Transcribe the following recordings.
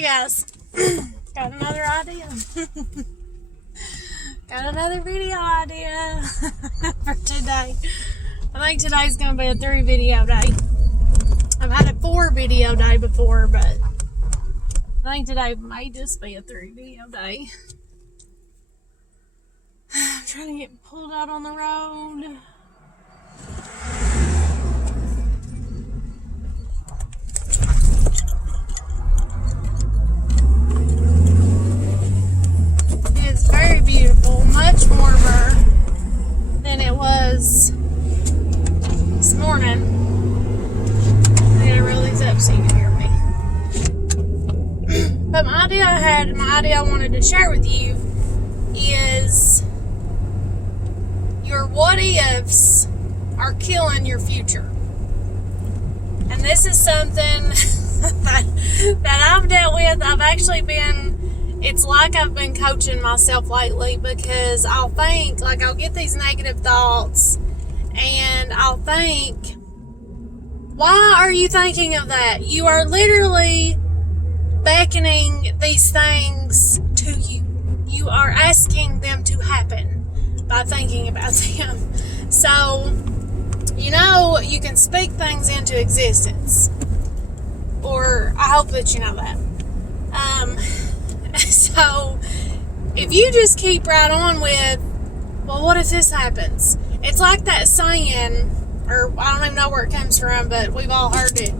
Hey guys, got another idea. Got another video idea for today. I think today's going to be a 3 video day. I've had a 4 video day before, but I think today may just be a 3 video day. I'm trying to get pulled out on the road. It's very beautiful, much warmer than it was this morning. I gotta roll these up so you can hear me. But my idea I wanted to share with you is your what ifs are killing your future. And this is something that I've dealt with. It's like I've been coaching myself lately, because I'll get these negative thoughts and I'll think, why are you thinking of that? You are literally beckoning these things to you. You are asking them to happen by thinking about them. So, you can speak things into existence. Or I hope that you know that. So, if you just keep right on with, well, what if this happens? It's like that saying, or I don't even know where it comes from, but we've all heard it,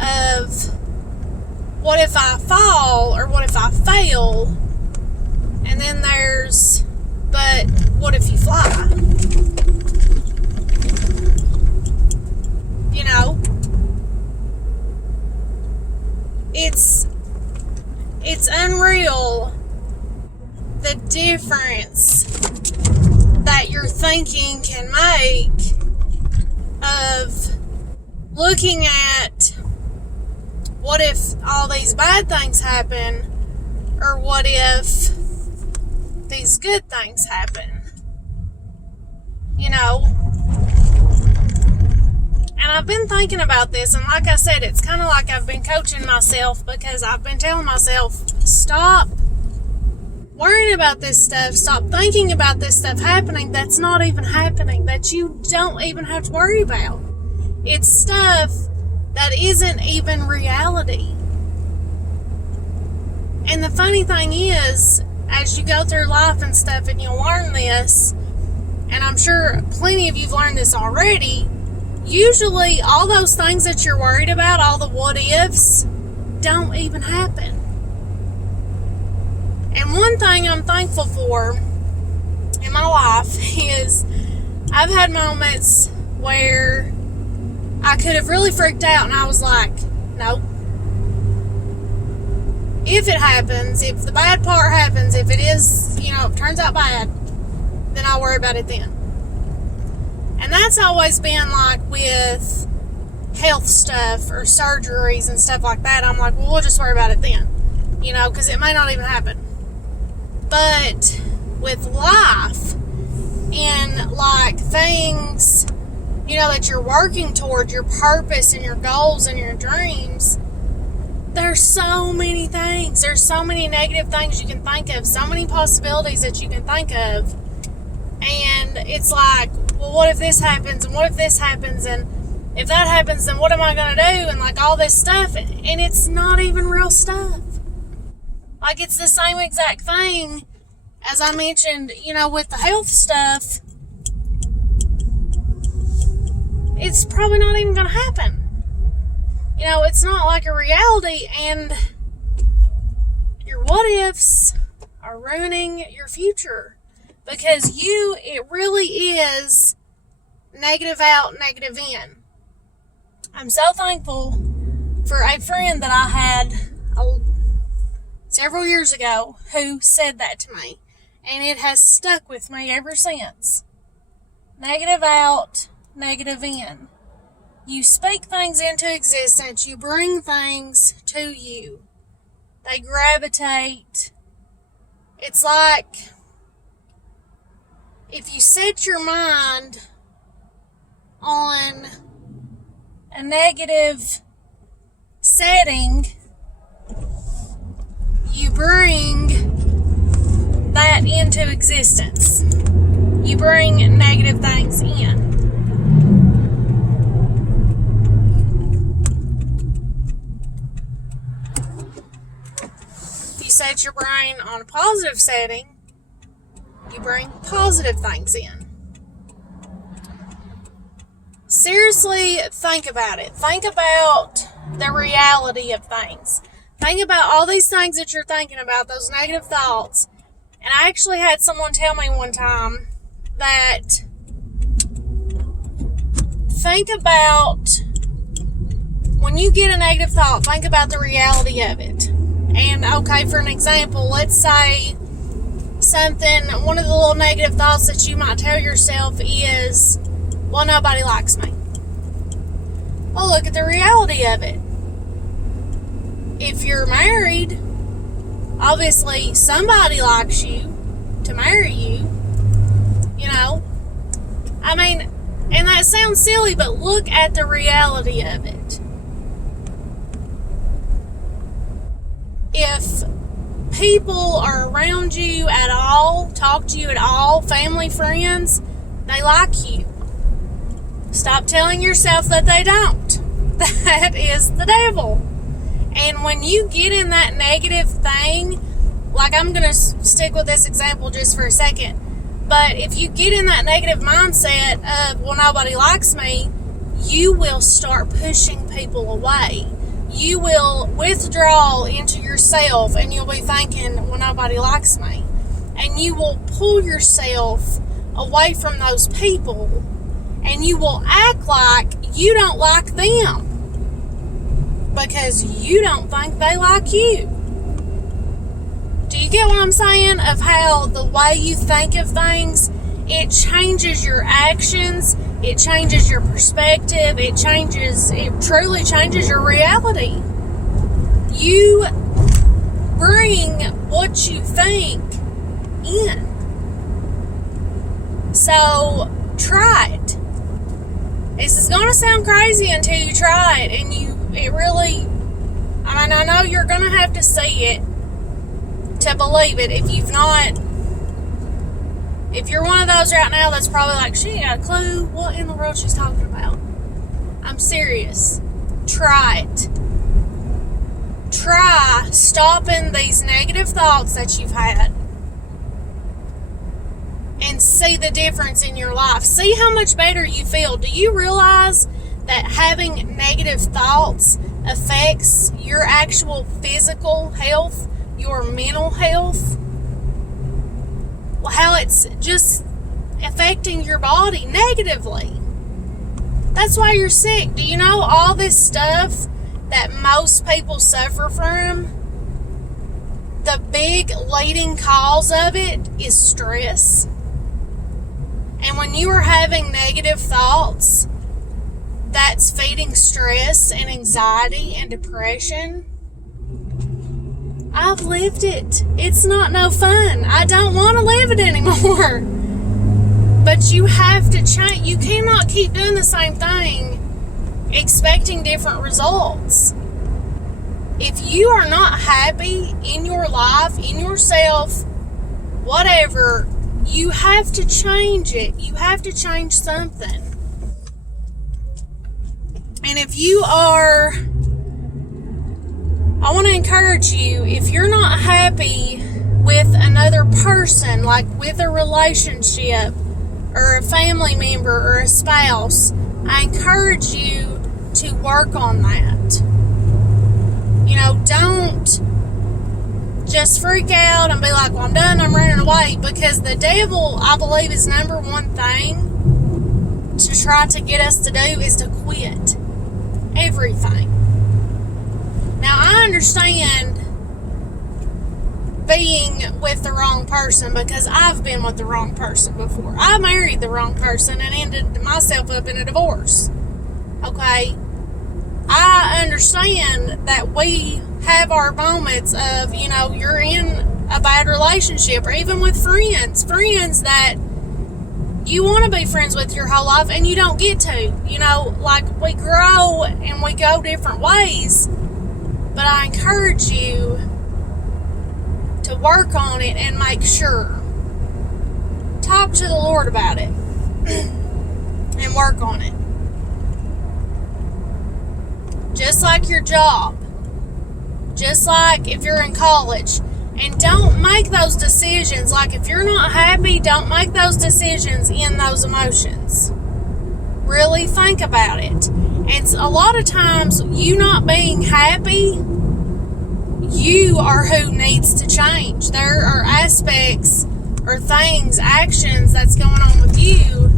of, what if I fall, or what if I fail? And then there's, but what if you fly? It's unreal the difference that your thinking can make of looking at what if all these bad things happen, or what if these good things happen. And I've been thinking about this, and like I said, it's kind of like I've been coaching myself, because I've been telling myself, stop worrying about this stuff, stop thinking about this stuff happening that's not even happening, that you don't even have to worry about. It's stuff that isn't even reality. And the funny thing is, as you go through life and stuff, and you'll learn this, and I'm sure plenty of you've learned this already, usually all those things that you're worried about, all the what ifs, don't even happen. And one thing I'm thankful for in my life is I've had moments where I could have really freaked out, and I was like, nope. If it happens, if the bad part happens, if it is, if it turns out bad, then I'll worry about it then. And that's always been like with health stuff or surgeries and stuff like that. I'm like, well, we'll just worry about it then, because it may not even happen. But with life and like things, that you're working toward, your purpose and your goals and your dreams, there's so many things. There's so many negative things you can think of, so many possibilities that you can think of. And it's like, well, what if this happens, and what if this happens, and if that happens, then what am I going to do, and like all this stuff, and it's not even real stuff. Like, it's the same exact thing as I mentioned, with the health stuff. It's probably not even going to happen. It's not like a reality, and your what ifs are ruining your future. Because it really is negative out, negative in. I'm so thankful for a friend that I had several years ago who said that to me. And it has stuck with me ever since. Negative out, negative in. You speak things into existence. You bring things to you. They gravitate. It's like, if you set your mind on a negative setting, into existence. You bring negative things in. If you set your brain on a positive setting, you bring positive things in. Seriously, think about it. Think about the reality of things. Think about all these things that you're thinking about, those negative thoughts. And I actually had someone tell me one time that think about when you get a negative thought, think about the reality of it. And okay, for an example, let's say one of the little negative thoughts that you might tell yourself is, well, nobody likes me. Well, look at the reality of it. If you're married, obviously somebody likes you to marry you. You know? I mean, and that sounds silly, but look at the reality of it. If people are around you at all, talk to you at all, family, friends, they like you. Stop telling yourself that they don't. That is the devil. And when you get in that negative thing, like I'm going to stick with this example just for a second, but if you get in that negative mindset of, well, nobody likes me, you will start pushing people away. You will withdraw into yourself and you'll be thinking, well, nobody likes me. And you will pull yourself away from those people and you will act like you don't like them because you don't think they like you. Do you get what I'm saying? Of how the way you think of things, it changes your actions, it changes your perspective, it truly changes your reality. You bring what you think in. So try it. This is going to sound crazy until you try it, and I know you're going to have to see it to believe it. If you're one of those right now that's probably like, she ain't got a clue what in the world she's talking about. I'm serious. Try it. Try stopping these negative thoughts that you've had and see the difference in your life. See how much better you feel. Do you realize that having negative thoughts affects your actual physical health, your mental health? How it's just affecting your body negatively. That's why you're sick. Do you know all this stuff that most people suffer from? The big leading cause of it is stress. And when you are having negative thoughts, that's feeding stress and anxiety and depression. I've lived it. It's not no fun. I don't want to live it anymore. But you have to change. You cannot keep doing the same thing expecting different results. If you are not happy in your life, in yourself, whatever, you have to change it. You have to change something. And if you are, I want to encourage you, if you're not happy with another person, like with a relationship or a family member or a spouse, I encourage you to work on that. You know, don't just freak out and be like, well, I'm done, I'm running away, because the devil, I believe, his number one thing to try to get us to do is to quit everything. Now, I understand being with the wrong person because I've been with the wrong person before. I married the wrong person and ended myself up in a divorce. Okay? I understand that we have our moments of, you know, you're in a bad relationship, or even with friends that you want to be friends with your whole life and you don't get to. You know, like, we grow and we go different ways. But I encourage you to work on it and make sure. talk to the Lord about it and work on it. Just like your job. Just like if you're in college. And don't make those decisions. Like, if you're not happy, don't make those decisions in those emotions. Really think about it. And a lot of times, you not being happy, you are who needs to change. There are aspects or things, actions that's going on with you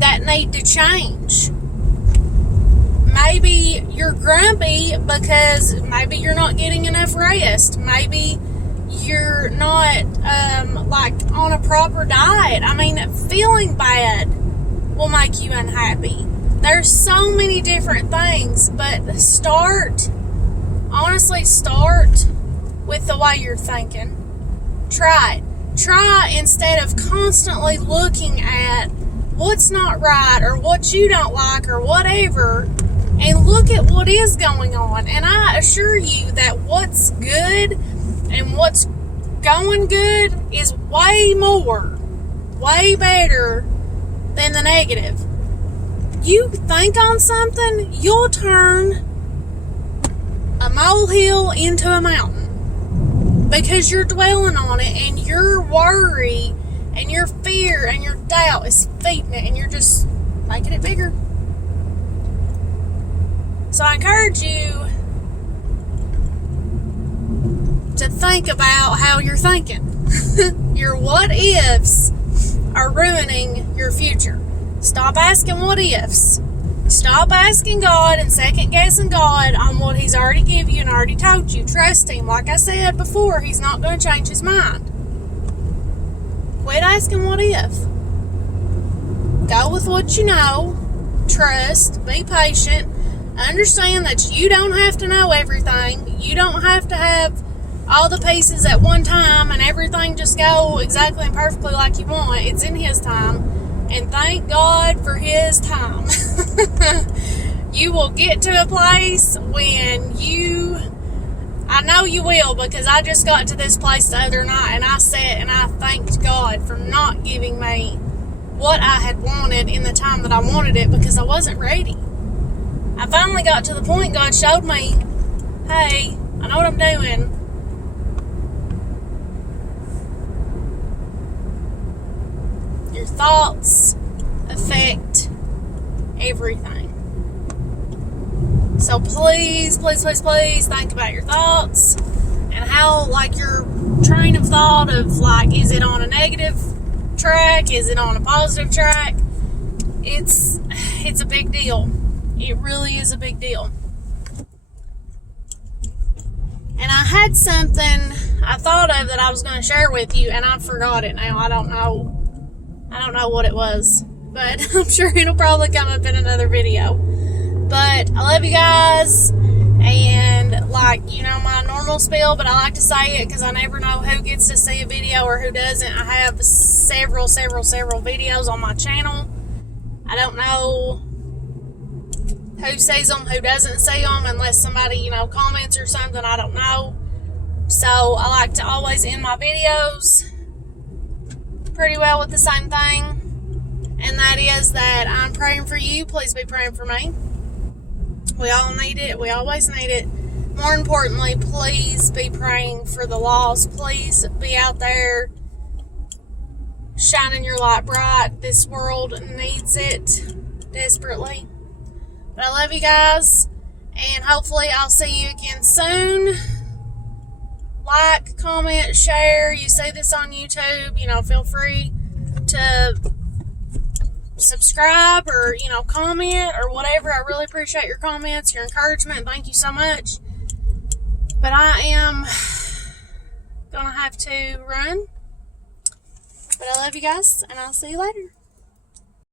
that need to change. Maybe you're grumpy because maybe you're not getting enough rest. Maybe you're not like on a proper diet. I mean, feeling bad will make you unhappy. There's so many different things, but honestly start with the way you're thinking. Try instead of constantly looking at what's not right or what you don't like or whatever, and look at what is going on. And I assure you that what's good and what's going good is way better than the negative. You think on something, you'll turn a molehill into a mountain because you're dwelling on it, and your worry and your fear and your doubt is feeding it, and you're just making it bigger. So I encourage you to think about how you're thinking. Your what ifs are ruining your future. Stop asking what ifs. Stop asking God and second guessing God on what He's already given you and already told you. Trust Him. Like I said before, He's not going to change His mind. Quit asking what if. Go with what you know. Trust. Be patient. Understand that you don't have to know everything. You don't have to have all the pieces at one time and everything just go exactly and perfectly like you want. It's in His time. And thank God for His time. You will get to a place when I know you will, because I just got to this place the other night and I sat and I thanked God for not giving me what I had wanted in the time that I wanted it, because I wasn't ready. I finally got to the point God showed me, hey, I know what I'm doing. Your thoughts affect everything. So please think about your thoughts and how, like, your train of thought of, like, is it on a negative track? Is it on a positive track? It's a big deal. It really is a big deal. And I had something I thought of that I was going to share with you, and I forgot it now. I don't know what it was, but I'm sure it'll probably come up in another video. But I love you guys, and, like, you know my normal spiel, but I like to say it because I never know who gets to see a video or who doesn't. I have several videos on my channel. I don't know who sees them, who doesn't see them, unless somebody, comments or something. I don't know. So I like to always end my videos pretty well with the same thing, and that is that I'm praying for you. Please be praying for me. We all need it. We always need it. More importantly, please be praying for the lost. Please be out there shining your light bright. This world needs it desperately. But I love you guys, and hopefully I'll see you again soon. Like, comment, share. You see this on YouTube, feel free to subscribe or, comment or whatever. I really appreciate your comments, your encouragement. Thank you so much. But I am going to have to run. But I love you guys, and I'll see you later.